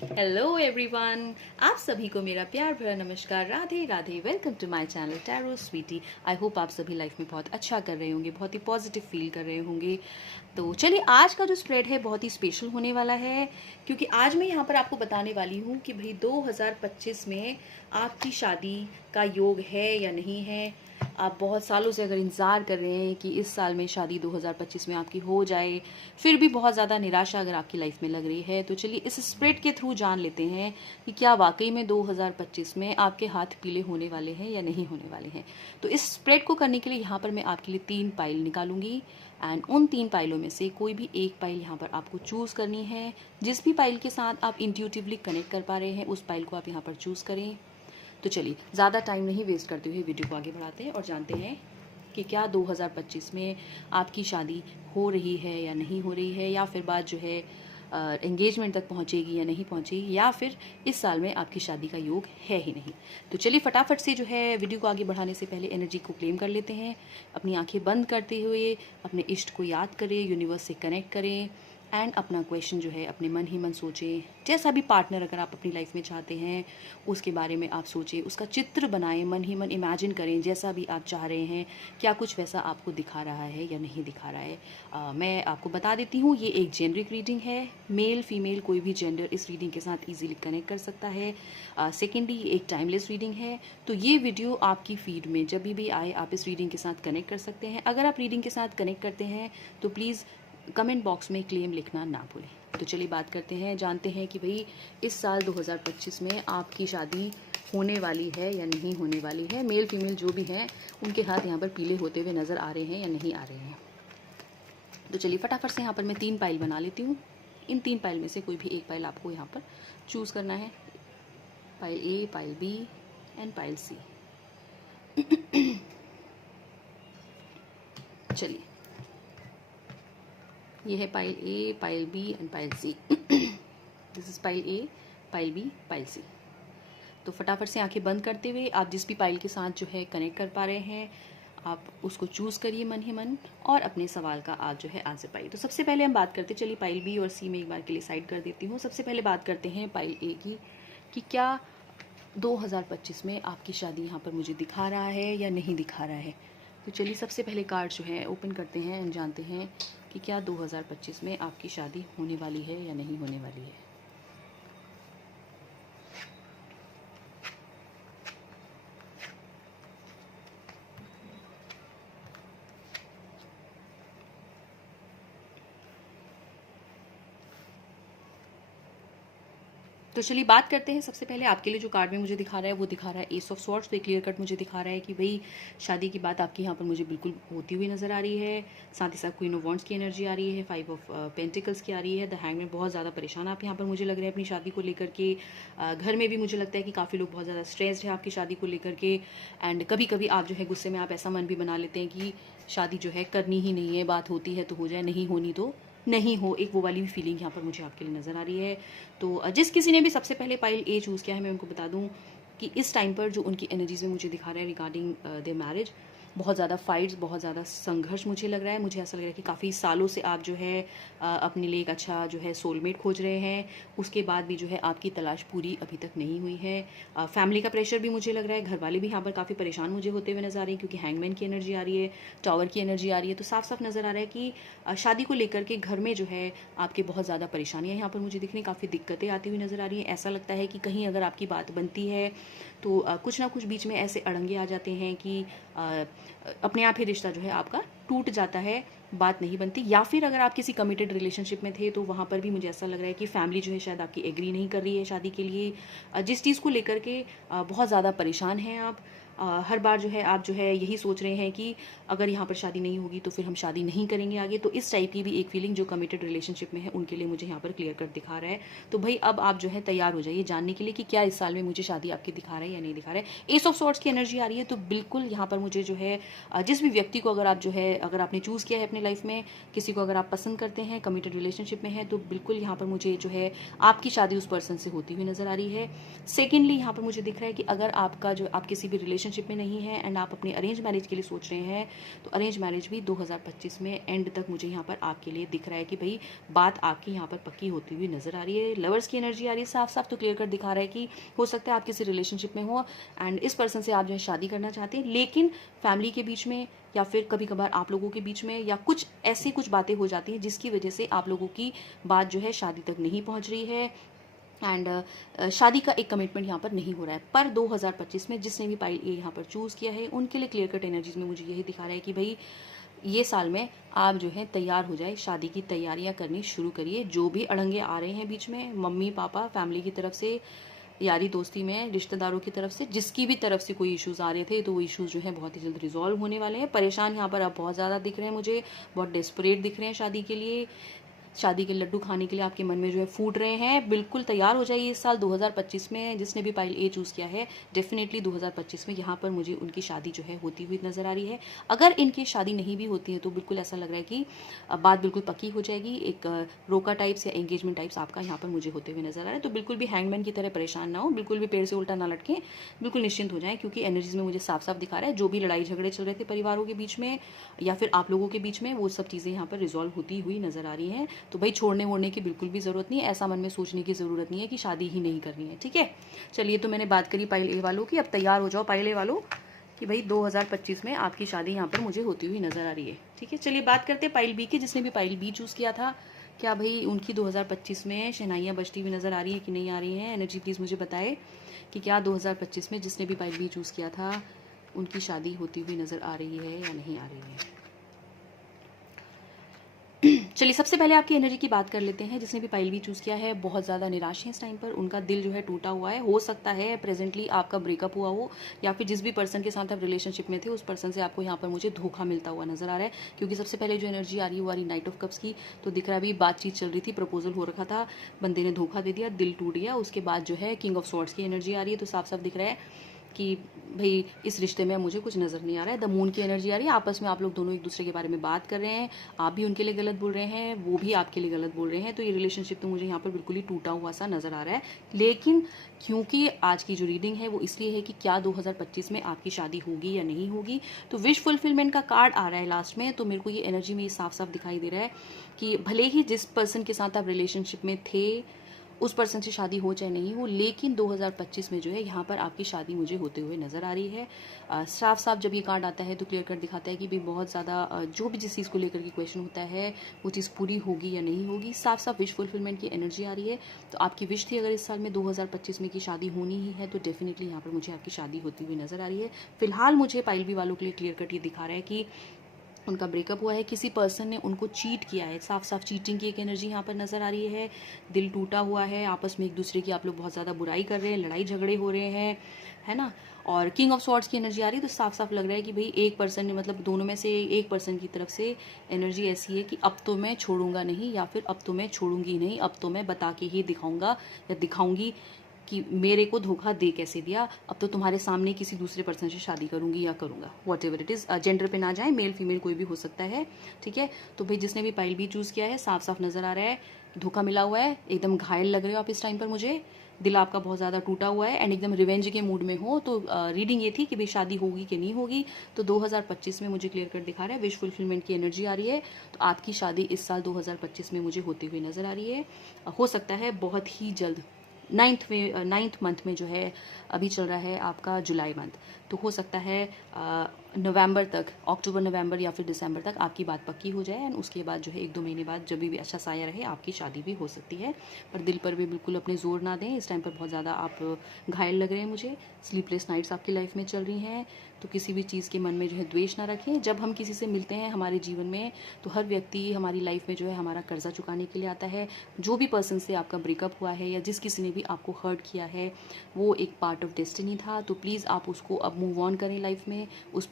Hello everyone, आप सभी को मेरा प्यार भरा नमस्कार। Radhe Radhe. Welcome to my channel tarot Sweety. I hope आप सभी लाइफ में बहुत अच्छा कर रहे होंगे, बहुत ही पॉजिटिव फील कर रहे होंगे। तो चलिए, आज का जो स्प्रेड है बहुत ही स्पेशल होने वाला है, क्योंकि आज मैं यहाँ पर आपको बताने वाली हूँ कि भाई 2025 में आपकी शादी का योग है या नहीं है। आप बहुत सालों से अगर इंतज़ार कर रहे हैं कि इस साल में शादी 2025 में आपकी हो जाए, फिर भी बहुत ज़्यादा निराशा अगर आपकी लाइफ में लग रही है, तो चलिए इस स्प्रेड के थ्रू जान लेते हैं कि क्या वाकई में 2025 में आपके हाथ पीले होने वाले हैं या नहीं होने वाले हैं। तो इस स्प्रेड को करने के लिए यहाँ पर मैं आपके लिए 3 पाइल निकालूंगी, एंड उन 3 पाइलों में से कोई भी एक पाइल यहाँ पर आपको चूज़ करनी है। जिस भी पाइल के साथ आप इंट्यूटिवली कनेक्ट कर पा रहे हैं, उस पाइल को आप यहाँ पर चूज़ करें। तो चलिए, ज़्यादा टाइम नहीं वेस्ट करते हुए वीडियो को आगे बढ़ाते हैं और जानते हैं कि क्या 2025 में आपकी शादी हो रही है या नहीं हो रही है, या फिर बात जो है एंगेजमेंट तक पहुंचेगी या नहीं पहुंचेगी, या फिर इस साल में आपकी शादी का योग है ही नहीं। तो चलिए फटाफट से जो है वीडियो को आगे बढ़ाने से पहले एनर्जी को क्लेम कर लेते हैं। अपनी आंखें बंद करते हुए अपने इष्ट को याद करें, यूनिवर्स से कनेक्ट करें, एंड अपना क्वेश्चन जो है अपने मन ही मन सोचें। जैसा भी पार्टनर अगर आप अपनी लाइफ में चाहते हैं उसके बारे में आप सोचें, उसका चित्र बनाएं, मन ही मन इमेजिन करें जैसा भी आप चाह रहे हैं। क्या कुछ वैसा आपको दिखा रहा है या नहीं दिखा रहा है। मैं आपको बता देती हूँ, ये एक जेनरिक रीडिंग है। मेल फीमेल कोई भी जेंडर इस रीडिंग के साथ ईजिली कनेक्ट कर सकता है। सेकेंडली, एक टाइमलेस रीडिंग है, तो ये वीडियो आपकी फीड में जब भी आए आप इस रीडिंग के साथ कनेक्ट कर सकते हैं। अगर आप रीडिंग के साथ कनेक्ट करते हैं तो प्लीज़ कमेंट बॉक्स में क्लेम लिखना ना भूलें। तो चलिए बात करते हैं, जानते हैं कि भाई इस साल 2025 में आपकी शादी होने वाली है या नहीं होने वाली है। मेल फीमेल जो भी हैं उनके हाथ यहाँ पर पीले होते हुए नज़र आ रहे हैं या नहीं आ रहे हैं। तो चलिए फटाफट से यहाँ पर मैं 3 पाइल बना लेती हूँ। इन 3 पाइल में से कोई भी एक पाइल आपको यहाँ पर चूज़ करना है। Pile A, pile B and pile सी। चलिए, ये है pile A, pile B and pile C. This is pile A, pile B, pile सी। तो फटाफट से आंखें बंद करते हुए आप जिस भी पाइल के साथ जो है कनेक्ट कर पा रहे हैं, आप उसको चूज़ करिए मन ही मन, और अपने सवाल का आप जो है आंसर पाइए। तो सबसे पहले हम बात करते हैं, चलिए पाइल बी और सी में एक बार के लिए साइड कर देती हूँ। सबसे पहले बात करते हैं पाइल ए की, कि क्या 2025 में आपकी शादी यहाँ पर मुझे दिखा रहा है या नहीं दिखा रहा है। तो चलिए सबसे पहले कार्ड जो है ओपन करते हैं एंड जानते हैं कि क्या 2025 में आपकी शादी होने वाली है या नहीं होने वाली है। तो चलिए बात करते हैं। सबसे पहले आपके लिए जो कार्ड में मुझे दिखा रहा है वो दिखा रहा है एस ऑफ सॉर्ड्स। तो क्लियर कट मुझे दिखा रहा है कि भाई शादी की बात आपकी यहाँ पर मुझे बिल्कुल होती हुई नज़र आ रही है। साथ ही साथ क्वीन ऑफ वॉन्ड्स की एनर्जी आ रही है, 5 ऑफ पेंटिकल्स की आ रही है, द हैंग में बहुत ज़्यादा परेशान आप यहाँ पर मुझे लग रहे हैं अपनी शादी को लेकर के। घर में भी मुझे लगता है कि काफ़ी लोग बहुत ज़्यादा स्ट्रेस्ड है आपकी शादी को लेकर के। एंड कभी कभी आप जो है गुस्से में आप ऐसा मन भी बना लेते हैं कि शादी जो है करनी ही नहीं है, बात होती है तो हो जाए, नहीं होनी तो नहीं हो। एक वो वाली भी फीलिंग यहाँ पर मुझे आपके लिए नज़र आ रही है। तो जिस किसी ने भी सबसे पहले पाइल ए चूज़ किया है, मैं उनको बता दूं कि इस टाइम पर जो उनकी एनर्जीज में मुझे दिखा रहा है रिगार्डिंग देयर मैरिज, बहुत ज़्यादा फाइट्स, बहुत ज़्यादा संघर्ष मुझे लग रहा है। मुझे ऐसा लग रहा है कि काफ़ी सालों से आप जो है अपने लिए एक अच्छा जो है सोलमेट खोज रहे हैं। उसके बाद भी जो है आपकी तलाश पूरी अभी तक नहीं हुई है। फैमिली का प्रेशर भी मुझे लग रहा है, घर वाले भी यहाँ पर काफ़ी परेशान मुझे होते हुए नजर आ रही है, क्योंकि हैंगमैन की एनर्जी आ रही है, टावर की एनर्जी आ रही है। तो साफ साफ नज़र आ रहा है कि शादी को लेकर के घर में जो है आपके बहुत ज़्यादा परेशानियाँ यहाँ पर मुझे दिख रही, काफ़ी दिक्कतें आती हुई नज़र आ रही हैं। ऐसा लगता है कि कहीं अगर आपकी बात बनती है तो कुछ ना कुछ बीच में ऐसे अड़ंगे आ जाते हैं कि अपने आप ही रिश्ता जो है आपका टूट जाता है, बात नहीं बनती। या फिर अगर आप किसी कमिटेड रिलेशनशिप में थे तो वहाँ पर भी मुझे ऐसा लग रहा है कि फैमिली जो है शायद आपकी एग्री नहीं कर रही है शादी के लिए। जिस चीज़ को लेकर के बहुत ज़्यादा परेशान हैं आप। हर बार जो है आप जो है यही सोच रहे हैं कि अगर यहाँ पर शादी नहीं होगी तो फिर हम शादी नहीं करेंगे आगे। तो इस टाइप की भी एक फीलिंग जो कमिटेड रिलेशनशिप में है उनके लिए मुझे यहाँ पर क्लियर कट दिखा रहा है। तो भाई अब आप जो है तैयार हो जाइए जानने के लिए कि क्या इस साल में मुझे शादी आपकी दिखा रहा है या नहीं दिखा रहा है। एस ऑफ सॉर्ड्स की एनर्जी आ रही है, तो बिल्कुल यहाँ पर मुझे जो है जिस भी व्यक्ति को अगर आप जो है अगर आपने चूज़ किया है अपनी लाइफ में, किसी को अगर आप पसंद करते हैं, कमिटेड रिलेशनशिप में है, तो बिल्कुल यहाँ पर मुझे जो है आपकी शादी उस पर्सन से होती हुई नजर आ रही है। सेकेंडली यहाँ पर मुझे दिख रहा है कि अगर आपका जो आप किसी भी रिलेशनशिप रिलेशनशिप में नहीं है एंड आप अपनी अरेंज मैरिज के लिए सोच रहे हैं, तो अरेंज मैरिज भी 2025 में एंड तक मुझे यहाँ पर आपके लिए दिख रहा है कि भाई बात आपकी यहाँ पर पक्की होती हुई नजर आ रही है। लवर्स की एनर्जी आ रही है, साफ साफ तो क्लियर कट दिखा रहा है कि हो सकता है आप किसी रिलेशनशिप में हो एंड इस पर्सन से आप जो है शादी करना चाहते हैं, लेकिन फैमिली के बीच में या फिर कभी कभार आप लोगों के बीच में या कुछ ऐसी कुछ बातें हो जाती हैं जिसकी वजह से आप लोगों की बात जो है शादी तक नहीं पहुंच रही है एंड शादी का एक कमिटमेंट यहाँ पर नहीं हो रहा है। पर 2025 में जिसने भी पाइल ए यहाँ पर चूज़ किया है उनके लिए क्लियर कट एनर्जीज में मुझे यही दिखा रहा है कि भाई ये साल में आप जो है तैयार हो जाए, शादी की तैयारियां करनी शुरू करिए। जो भी अड़ंगे आ रहे हैं बीच में, मम्मी पापा फैमिली की तरफ से, यारी दोस्ती में, रिश्तेदारों की तरफ से, जिसकी भी तरफ से कोई इश्यूज आ रहे थे, तो वो इश्यूज जो है बहुत ही जल्द रिजॉल्व होने वाले हैं। परेशान यहाँ पर आप बहुत ज़्यादा दिख रहे हैं, मुझे बहुत डेस्परेट दिख रहे हैं शादी के लिए, शादी के लड्डू खाने के लिए आपके मन में जो है फूट रहे हैं। बिल्कुल तैयार हो जाइए इस साल 2025 में। जिसने भी पाइल ए चूज़ किया है डेफिनेटली 2025 में यहाँ पर मुझे उनकी शादी जो है होती हुई नजर आ रही है। अगर इनकी शादी नहीं भी होती है तो बिल्कुल ऐसा लग रहा है कि बात बिल्कुल पक्की हो जाएगी। एक रोका टाइप्स या एंगेजमेंट टाइप्स आपका यहाँ पर मुझे होते हुए नजर आ रहा है। तो बिल्कुल भी हैंगमैन की तरह परेशान ना हो, बिल्कुल भी पेड़ से उल्टा ना लटके, बिल्कुल निश्चिंत हो जाए, क्योंकि एनर्जीज में मुझे साफ साफ दिखा रहा है जो भी लड़ाई झगड़े चल रहे थे परिवारों के बीच में या फिर आप लोगों के बीच में, वो सब चीज़ें यहाँ पर रिजॉल्व होती हुई नजर आ रही हैं। तो भाई छोड़ने की बिल्कुल भी जरूरत नहीं है, ऐसा मन में सोचने की जरूरत नहीं है कि शादी ही नहीं करनी है, ठीक है। चलिए, तो मैंने बात करी पाइल ए वालों की, अब तैयार हो जाओ पाइल ए वालों कि भाई 2025 में आपकी शादी यहाँ पर मुझे होती हुई नजर आ रही है, ठीक है। चलिए बात करते हैं पाइल बी की। जिसने भी पाइल बी चूज किया था, क्या भाई उनकी 2025 में शहनाइयाँ बजती हुई नजर आ रही है कि नहीं आ रही है? एनर्जी प्लीज मुझे बताए कि क्या 2025 में जिसने भी पाइल बी चूज किया था उनकी शादी होती हुई नजर आ रही है या नहीं आ रही है। चलिए सबसे पहले आपकी एनर्जी की बात कर लेते हैं। जिसने भी पाइल बी चूज़ किया है बहुत ज़्यादा निराश है इस टाइम पर, उनका दिल जो है टूटा हुआ है। हो सकता है प्रेजेंटली आपका ब्रेकअप हुआ हो या फिर जिस भी पर्सन के साथ आप रिलेशनशिप में थे उस पर्सन से आपको यहाँ पर मुझे धोखा मिलता हुआ नजर आ रहा है, क्योंकि सबसे पहले जो एनर्जी आ रही है वो आ रही नाइट ऑफ कप्स की। तो दिख रहा है अभी बातचीत चल रही थी, प्रपोजल हो रखा था, बंदे ने धोखा दे दिया, दिल टूट गया। उसके बाद जो है किंग ऑफ स्वॉर्ड्स की एनर्जी आ रही है। तो साफ साफ दिख रहा है कि भाई इस रिश्ते में मुझे कुछ नज़र नहीं आ रहा है। द मून की एनर्जी आ रही है, आपस में आप लोग दोनों एक दूसरे के बारे में बात कर रहे हैं, आप भी उनके लिए गलत बोल रहे हैं, वो भी आपके लिए गलत बोल रहे हैं। तो ये रिलेशनशिप तो मुझे यहाँ पर बिल्कुल ही टूटा हुआ सा नज़र आ रहा है। लेकिन क्योंकि आज की जो रीडिंग है वो इसलिए है कि क्या 2025 में आपकी शादी होगी या नहीं होगी। तो विश फुलफिलमेंट का कार्ड आ रहा है लास्ट में। तो मेरे को ये एनर्जी में ये साफ साफ दिखाई दे रहा है कि भले ही जिस पर्सन के साथ आप रिलेशनशिप में थे उस पर्सन से शादी हो चाहे नहीं हो, लेकिन 2025 में जो है यहाँ पर आपकी शादी मुझे होते हुए नजर आ रही है। साफ साफ जब ये कार्ड आता है तो क्लियर कट दिखाता है कि भाई बहुत ज़्यादा जो भी जिस चीज़ को लेकर के क्वेश्चन होता है वो चीज़ पूरी होगी या नहीं होगी। साफ साफ विश फुलफिलमेंट की एनर्जी आ रही है। तो आपकी विश थी अगर इस साल में 2025 में की शादी होनी ही है तो डेफिनेटली यहाँ पर मुझे आपकी शादी होती हुई नजर आ रही है। फिलहाल मुझे पाइल बी वालों के लिए क्लियर कट ये दिखा रहा है कि उनका ब्रेकअप हुआ है, किसी पर्सन ने उनको चीट किया है। साफ साफ चीटिंग की एक एनर्जी यहाँ पर नजर आ रही है। दिल टूटा हुआ है, आपस में एक दूसरे की आप लोग बहुत ज़्यादा बुराई कर रहे हैं, लड़ाई झगड़े हो रहे हैं, है ना। और किंग ऑफ स्वॉर्ड्स की एनर्जी आ रही है। तो साफ साफ लग रहा है कि भाई एक पर्सन ने, मतलब दोनों में से एक पर्सन की तरफ से एनर्जी ऐसी है कि अब तो मैं छोड़ूंगा नहीं, या फिर अब तो मैं छोड़ूंगी नहीं, अब तो मैं बता के ही दिखाऊंगा या दिखाऊंगी कि मेरे को धोखा दे कैसे दिया। अब तो तुम्हारे सामने किसी दूसरे पर्सन से शादी करूंगी या करूंगा, what ever it is. Gender पे ना जाए, मेल फीमेल कोई भी हो सकता है, ठीक है। तो भाई जिसने भी पाइल बी चूज़ किया है साफ साफ नज़र आ रहा है धोखा मिला हुआ है, एकदम घायल लग रहे हो आप इस टाइम पर मुझे, दिल आपका बहुत ज़्यादा टूटा हुआ है एंड एकदम रिवेंज के मूड में हो। तो रीडिंग ये थी कि भाई शादी होगी कि नहीं होगी। तो 2025 में मुझे क्लियर कट दिखा रहा है, विश फुलफिलमेंट की एनर्जी आ रही है। तो आपकी शादी इस साल 2025 में मुझे होती हुई नज़र आ रही है। हो सकता है बहुत ही जल्द, नाइन्थ मंथ में जो है, अभी चल रहा है आपका जुलाई मंथ, तो हो सकता है नवंबर तक, अक्टूबर नवंबर या फिर दिसंबर तक आपकी बात पक्की हो जाए एंड उसके बाद जो है 1-2 महीने बाद जब भी अच्छा साया रहे आपकी शादी भी हो सकती है। पर दिल पर भी बिल्कुल अपने जोर ना दें, इस टाइम पर बहुत ज़्यादा आप घायल लग रहे हैं मुझे, स्लीपलेस नाइट्स आपकी लाइफ में चल रही हैं। तो किसी भी चीज़ के मन में जो है द्वेष ना रखें। जब हम किसी से मिलते हैं हमारे जीवन में तो हर व्यक्ति हमारी लाइफ में जो है हमारा कर्जा चुकाने के लिए आता है। जो भी पर्सन से आपका ब्रेकअप हुआ है या जिस किसी ने भी आपको हर्ट किया है वो एक पार्ट ऑफ डेस्टिनी था। तो प्लीज़ आप उसको अब मूव ऑन करें लाइफ में, उस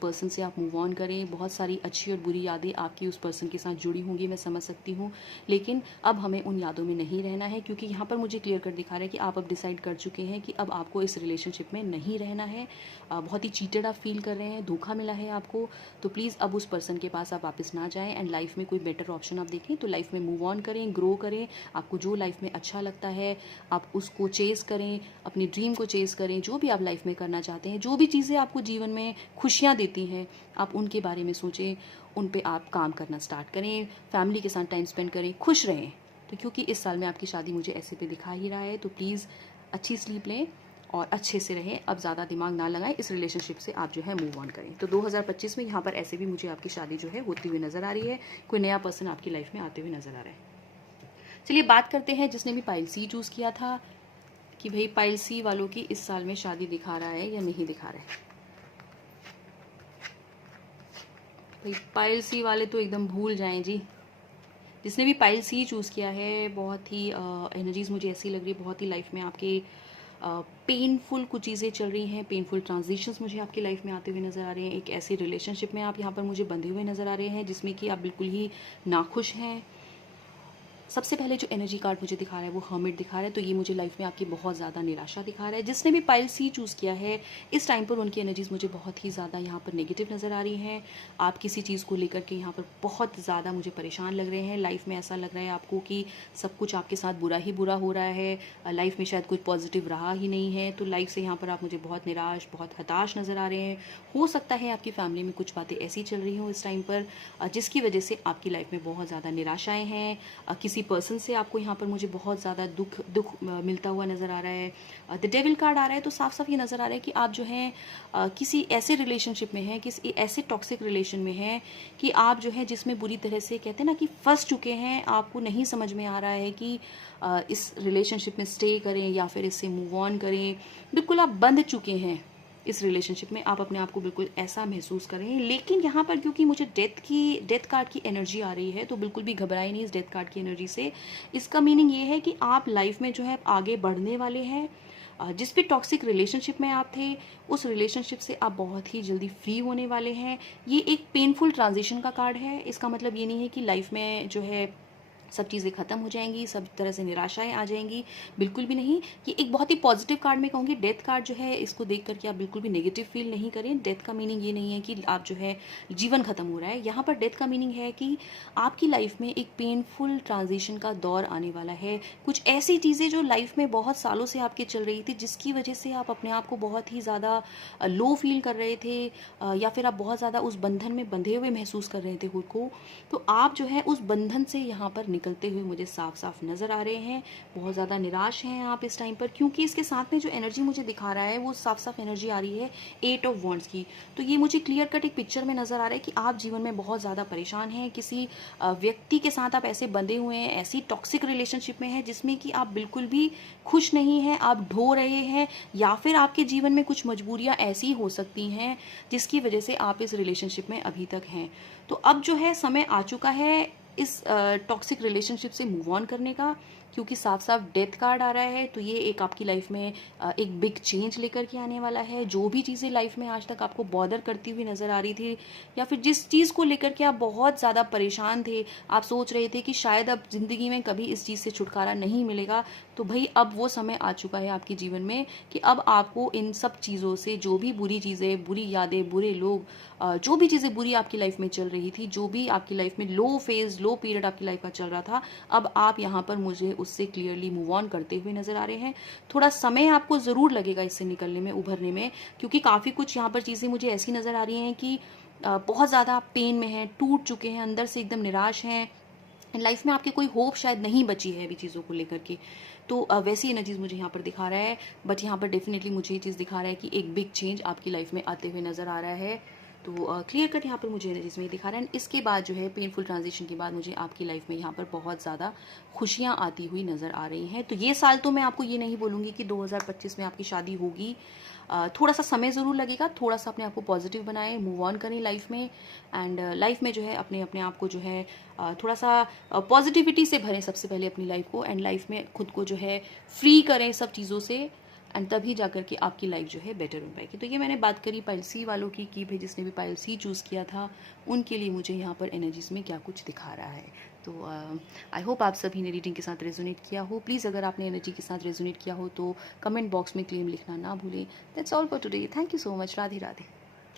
पर्सन से आप मूव ऑन करें। बहुत सारी अच्छी और बुरी यादें आपकी उस पर्सन के साथ जुड़ी होंगी, मैं समझ सकती हूँ, लेकिन अब हमें उन यादों में नहीं रहना है, क्योंकि यहाँ पर मुझे क्लियर कट दिखा रहा है कि आप अब डिसाइड कर चुके हैं कि अब आपको इस रिलेशनशिप में नहीं रहना है। बहुत ही चीटेड आप फील कर रहे हैं, धोखा मिला है आपको, तो प्लीज़ अब उस पर्सन के पास आप वापस ना जाएं एंड लाइफ में कोई बेटर ऑप्शन आप देखें। तो लाइफ में मूव ऑन करें, ग्रो करें, आपको जो लाइफ में अच्छा लगता है आप उसको चेस करें, अपनी ड्रीम को चेस करें। जो भी आप लाइफ में करना चाहते हैं, जो भी चीज़ें आपको जीवन में खुशियाँ देती हैं, आप उनके बारे में सोचें, उन पे आप काम करना स्टार्ट करें, फैमिली के साथ टाइम स्पेंड करें, खुश रहें। तो क्योंकि इस साल में आपकी शादी मुझे ऐसे पे दिखा ही रहा है, तो प्लीज़ अच्छी स्लीप लें और अच्छे से रहें। अब ज़्यादा दिमाग ना लगाएं, इस रिलेशनशिप से आप जो है मूव ऑन करें। तो 2025 में यहाँ पर ऐसे भी मुझे आपकी शादी जो है होती हुई नज़र आ रही है, कोई नया पर्सन आपकी लाइफ में आते हुए नज़र आ रहा है। चलिए बात करते हैं जिसने भी पाइल सी चूज़ किया था, कि भाई पाइल सी वालों की इस साल में शादी दिखा रहा है या नहीं दिखा रहा है। भाई पाइल सी वाले तो एकदम भूल जाएं जी। जिसने भी पाइल सी चूज़ किया है, बहुत ही एनर्जीज मुझे ऐसी लग रही है, बहुत ही लाइफ में आपके पेनफुल कुछ चीज़ें चल रही हैं, पेनफुल ट्रांजिशंस मुझे आपकी लाइफ में आते हुए नज़र आ रहे हैं। एक ऐसी रिलेशनशिप में आप यहाँ पर मुझे बंधे हुए नज़र आ रहे हैं जिसमें कि आप बिल्कुल ही नाखुश हैं। सबसे पहले जो एनर्जी कार्ड मुझे दिखा रहा है वो हर्मिट दिखा रहा है, तो ये मुझे लाइफ में आपकी बहुत ज़्यादा निराशा दिखा रहा है। जिसने भी पाइल सी चूज़ किया है, इस टाइम पर उनकी एनर्जीज मुझे बहुत ही ज़्यादा यहाँ पर नेगेटिव नज़र आ रही हैं। आप किसी चीज़ को लेकर के यहाँ पर बहुत ज़्यादा मुझे परेशान लग रहे हैं। लाइफ में ऐसा लग रहा है आपको कि सब कुछ आपके साथ बुरा ही बुरा हो रहा है, लाइफ में शायद कुछ पॉजिटिव रहा ही नहीं है। तो लाइफ से यहाँ पर आप मुझे बहुत निराश, बहुत हताश नज़र आ रहे हैं। हो सकता है आपकी फैमिली में कुछ बातें ऐसी चल रही हों इस टाइम पर, जिसकी वजह से आपकी लाइफ में बहुत ज़्यादा निराशाएँ हैं। किसी पर्सन से आपको यहाँ पर मुझे बहुत ज़्यादा दुख मिलता हुआ नज़र आ रहा है। द डेविल कार्ड आ रहा है, तो साफ साफ ये नज़र आ रहा है कि आप जो हैं किसी ऐसे रिलेशनशिप में हैं, किसी ऐसे टॉक्सिक रिलेशन में हैं कि आप जो है जिसमें बुरी तरह से कहते हैं ना कि फंस चुके हैं। आपको नहीं समझ में आ रहा है कि इस रिलेशनशिप में स्टे करें या फिर इससे मूव ऑन करें। बिल्कुल आप बंध चुके हैं इस रिलेशनशिप में, आप अपने आप को बिल्कुल ऐसा महसूस कर रहे हैं। लेकिन यहाँ पर क्योंकि मुझे डेथ कार्ड की एनर्जी आ रही है, तो बिल्कुल भी घबराए नहीं इस डेथ कार्ड की एनर्जी से। इसका मीनिंग ये है कि आप लाइफ में जो है आगे बढ़ने वाले हैं। जिस भी टॉक्सिक रिलेशनशिप में आप थे, उस रिलेशनशिप से आप बहुत ही जल्दी फ्री होने वाले हैं। ये एक पेनफुल ट्रांजिशन का कार्ड है। इसका मतलब ये नहीं है कि लाइफ में जो है सब चीज़ें ख़त्म हो जाएंगी, सब तरह से निराशाएं आ जाएंगी, बिल्कुल भी नहीं। ये एक बहुत ही पॉजिटिव कार्ड में कहूँगी। डेथ कार्ड जो है, इसको देख करके आप बिल्कुल भी नेगेटिव फील नहीं करें। डेथ का मीनिंग ये नहीं है कि आप जो है जीवन ख़त्म हो रहा है। यहाँ पर डेथ का मीनिंग है कि आपकी लाइफ में एक पेनफुल ट्रांजिशन का दौर आने वाला है। कुछ ऐसी चीज़ें जो लाइफ में बहुत सालों से आपके चल रही थी, जिसकी वजह से आप अपने आप को बहुत ही ज़्यादा लो फील कर रहे थे, या फिर आप बहुत ज़्यादा उस बंधन में बंधे हुए महसूस कर रहे थे खुद को, तो आप जो है उस बंधन से यहाँ पर निकलते हुए मुझे साफ साफ नज़र आ रहे हैं। बहुत ज़्यादा निराश हैं आप इस टाइम पर, क्योंकि इसके साथ में जो एनर्जी मुझे दिखा रहा है वो साफ साफ एनर्जी आ रही है 8 ऑफ वॉन्ड्स की। तो ये मुझे क्लियर कट एक पिक्चर में नज़र आ रहा है कि आप जीवन में बहुत ज़्यादा परेशान हैं। किसी व्यक्ति के साथ आप ऐसे बंधे हुए हैं, ऐसी टॉक्सिक रिलेशनशिप में हैं जिसमें कि आप बिल्कुल भी खुश नहीं हैं, आप ढो रहे हैं, या फिर आपके जीवन में कुछ मजबूरियाँ ऐसी हो सकती हैं जिसकी वजह से आप इस रिलेशनशिप में अभी तक हैं। तो अब जो है समय आ चुका है इस टॉक्सिक रिलेशनशिप से मूव ऑन करने का, क्योंकि साफ साफ डेथ कार्ड आ रहा है। तो ये एक आपकी लाइफ में एक बिग चेंज लेकर के आने वाला है। जो भी चीज़ें लाइफ में आज तक आपको बॉदर करती हुई नज़र आ रही थी, या फिर जिस चीज़ को लेकर के आप बहुत ज़्यादा परेशान थे, आप सोच रहे थे कि शायद अब ज़िंदगी में कभी इस चीज़ से छुटकारा नहीं मिलेगा, तो भाई अब वो समय आ चुका है आपके जीवन में कि अब आपको इन सब चीज़ों से, जो भी बुरी चीज़ें, बुरी यादें, बुरे लोग, जो भी चीज़ें बुरी आपकी लाइफ में चल रही थी, जो भी आपकी लाइफ में लो फेज, लो पीरियड आपकी लाइफ का चल रहा था, अब आप यहाँ पर मुझे उससे क्लियरली मूव ऑन करते हुए नज़र आ रहे हैं। थोड़ा समय आपको ज़रूर लगेगा इससे निकलने में, उभरने में, क्योंकि काफ़ी कुछ यहाँ पर चीज़ें मुझे ऐसी नज़र आ रही हैं कि बहुत ज़्यादा आप पेन में हैं, टूट चुके हैं, अंदर से एकदम निराश हैं। लाइफ में आपके कोई होप शायद नहीं बची है अभी चीज़ों को लेकर के। तो वैसी एनर्जीज मुझे यहाँ पर दिखा रहा है। बट यहाँ पर डेफिनेटली मुझे ये चीज़ दिखा रहा है कि एक बिग चेंज आपकी लाइफ में आते हुए नज़र आ रहा है। तो क्लियर कट यहाँ पर मुझे एनर्जीज में दिखा रहा है। इसके बाद जो है पेनफुल ट्रांजिशन के बाद मुझे आपकी लाइफ में यहाँ पर बहुत ज़्यादा खुशियाँ आती हुई नज़र आ रही हैं। तो ये साल तो मैं आपको ये नहीं बोलूँगी कि 2025 में आपकी शादी होगी। थोड़ा सा समय ज़रूर लगेगा। थोड़ा सा अपने आप को पॉजिटिव बनाएं, मूव ऑन करें लाइफ में, एंड लाइफ में जो है अपने आप को जो है थोड़ा सा पॉजिटिविटी से भरें सबसे पहले अपनी लाइफ को, एंड लाइफ में खुद को जो है फ्री करें सब चीज़ों से। एंड तभी जाकर के आपकी लाइफ जो है बेटर हो पाएगी। तो ये मैंने बात करी पाइल सी वालों की भाई जिसने भी पाइल सी चूज़ किया था उनके लिए मुझे यहाँ पर एनर्जीज़ में क्या कुछ दिखा रहा है। तो आई होप आप सभी ने रीडिंग के साथ रेजोनेट किया हो। प्लीज़ अगर आपने एनर्जी के साथ रेजोनेट किया हो तो कमेंट बॉक्स में क्लेम लिखना ना भूलें। That's all for today. Thank you so much. Radhe Radhe.